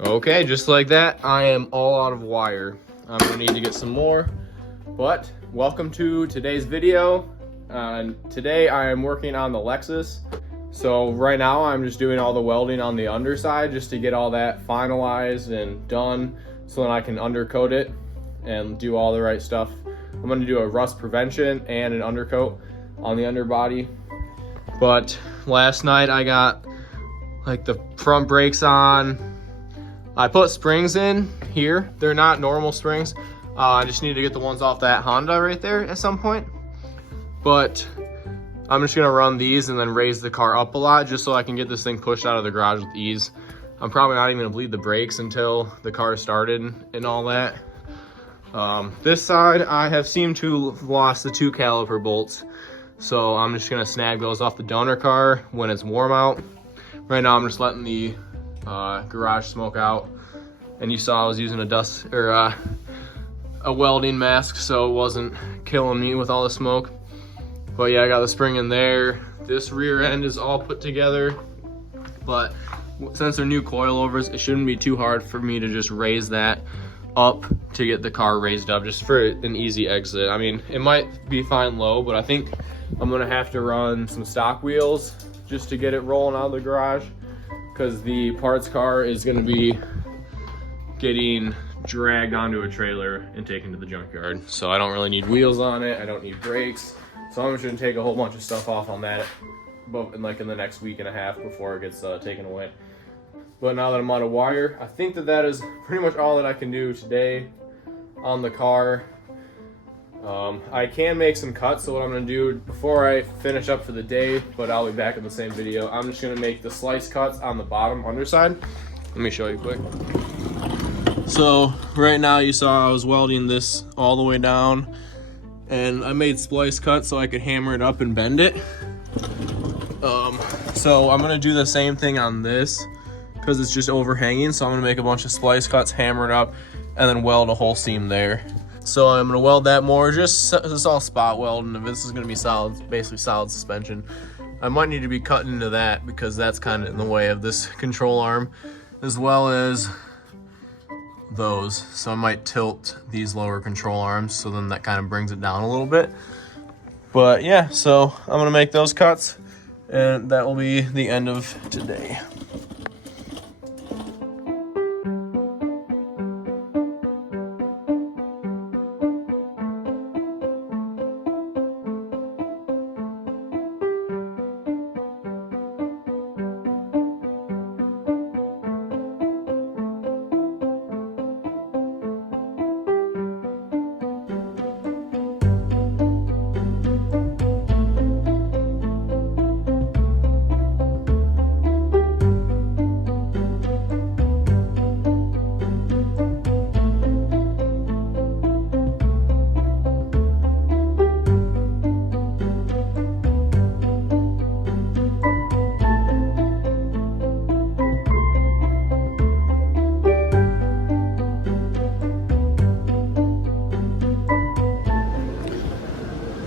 Okay, just like that, I am all out of wire. I'm gonna need to get some more, but welcome to today's video. Today I am working on the Lexus. So right now I'm just doing all the welding on the underside just to get all that finalized and done so then I can undercoat it and do all the right stuff. I'm gonna do a rust prevention and an undercoat on the underbody. But last night I got like the front brakes on. I put springs in here. They're not normal springs. I just need to get the ones off that Honda right there at some point. But I'm just gonna run these and then raise the car up a lot just so I can get this thing pushed out of the garage with ease. I'm probably not even gonna bleed the brakes until the car started and all that. This side, I have seemed to have lost the 2 caliper bolts. So I'm just gonna snag those off the donor car when it's warm out. Right now I'm just letting the garage smoke out. And you saw I was using a dust or a welding mask so it wasn't killing me with all the smoke. But yeah, I got the spring in there. This rear end is all put together. But since they're new coilovers, it shouldn't be too hard for me to just raise that up to get the car raised up just for an easy exit. I mean, it might be fine low, but I think I'm gonna have to run some stock wheels just to get it rolling out of the garage because the parts car is gonna be getting dragged onto a trailer and taken to the junkyard. So I don't really need wheels on it. I don't need brakes. So I'm just gonna take a whole bunch of stuff off on that, but in the next week and a half before it gets taken away. But now that I'm out of wire, I think that is pretty much all that I can do today on the car. I can make some cuts, so what I'm gonna do before I finish up for the day, but I'll be back in the same video, I'm just gonna make the slice cuts on the bottom underside. Let me show you quick. So right now you saw I was welding this all the way down, and I made splice cuts so I could hammer it up and bend it. So I'm gonna do the same thing on this because it's just overhanging. So I'm gonna make a bunch of splice cuts, hammer it up, and then weld a whole seam there. So I'm gonna weld that more, just all spot welding. And this is gonna be solid, basically solid suspension. I might need to be cutting into that because that's kind of in the way of this control arm, as well as those. So I might tilt these lower control arms so then that kind of brings it down a little bit. But yeah, so I'm gonna make those cuts and that will be the end of today.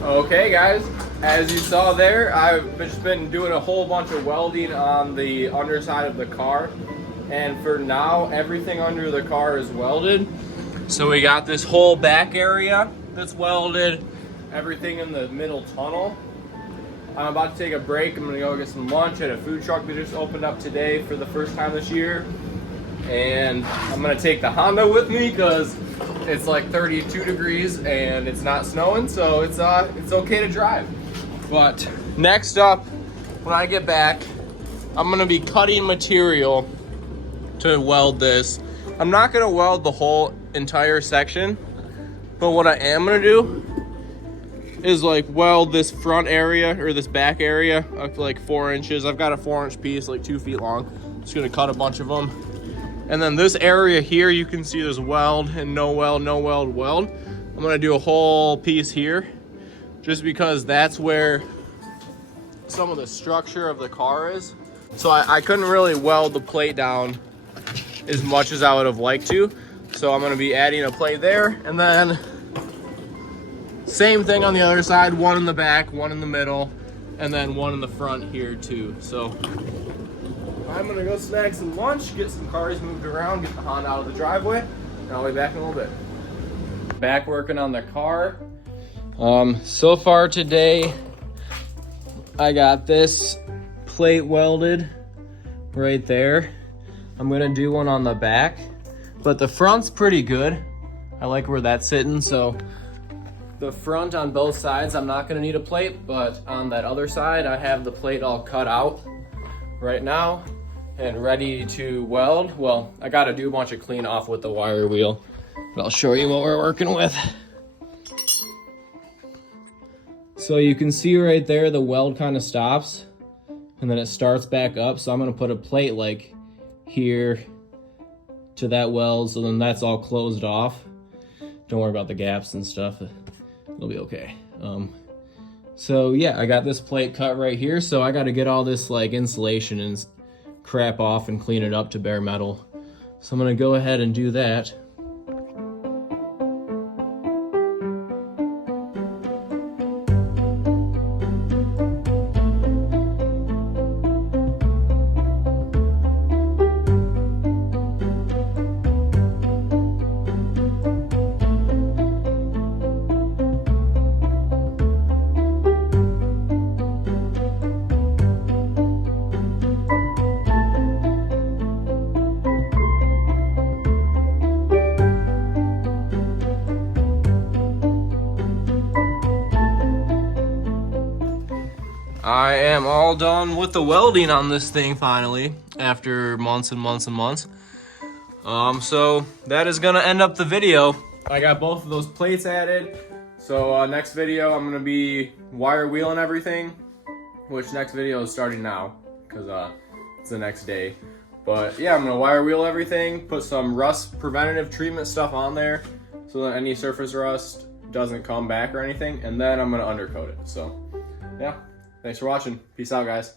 Okay guys, as you saw there, I've just been doing a whole bunch of welding on the underside of the car, and for now everything under the car is welded. So we got this whole back area that's welded, everything in the middle tunnel. I'm about to take a break. I'm gonna go get some lunch at a food truck that just opened up today for the first time this year, and I'm gonna take the Honda with me because it's like 32 degrees and it's not snowing, so it's okay to drive. But next up, when I get back, I'm gonna be cutting material to weld this. I'm not gonna weld the whole entire section, but what I am gonna do is like weld this front area or this back area up to like 4 inches. I've got a 4-inch piece, like 2 feet long. Just gonna cut a bunch of them. And then this area here, you can see there's weld and no weld, no weld, weld. I'm gonna do a whole piece here just because that's where some of the structure of the car is. So I couldn't really weld the plate down as much as I would have liked to. So I'm gonna be adding a plate there, and then same thing on the other side, one in the back, one in the middle, and then one in the front here too. So I'm gonna go snag some lunch, get some cars moved around, get the Honda out of the driveway, and I'll be back in a little bit. Back working on the car. So far today, I got this plate welded right there. I'm gonna do one on the back, but the front's pretty good. I like where that's sitting, so the front on both sides, I'm not gonna need a plate, but on that other side, I have the plate all cut out right now and ready to weld. Well, I gotta do a bunch of clean off with the wire wheel, but I'll show you what we're working with. So you can see right there, the weld kind of stops and then it starts back up. So I'm gonna put a plate like here to that weld, so then that's all closed off. Don't worry about the gaps and stuff, it'll be okay. So yeah, I got this plate cut right here, so I gotta get all this like insulation and crap off and clean it up to bare metal. So I'm gonna go ahead and do that. I am all done with the welding on this thing finally, after months and months and months. So that is gonna end up the video. I got both of those plates added. So next video, I'm gonna be wire wheeling everything, which next video is starting now, because it's the next day. But yeah, I'm gonna wire wheel everything, put some rust preventative treatment stuff on there, so that any surface rust doesn't come back or anything, and then I'm gonna undercoat it. So yeah. Thanks for watching. Peace out, guys.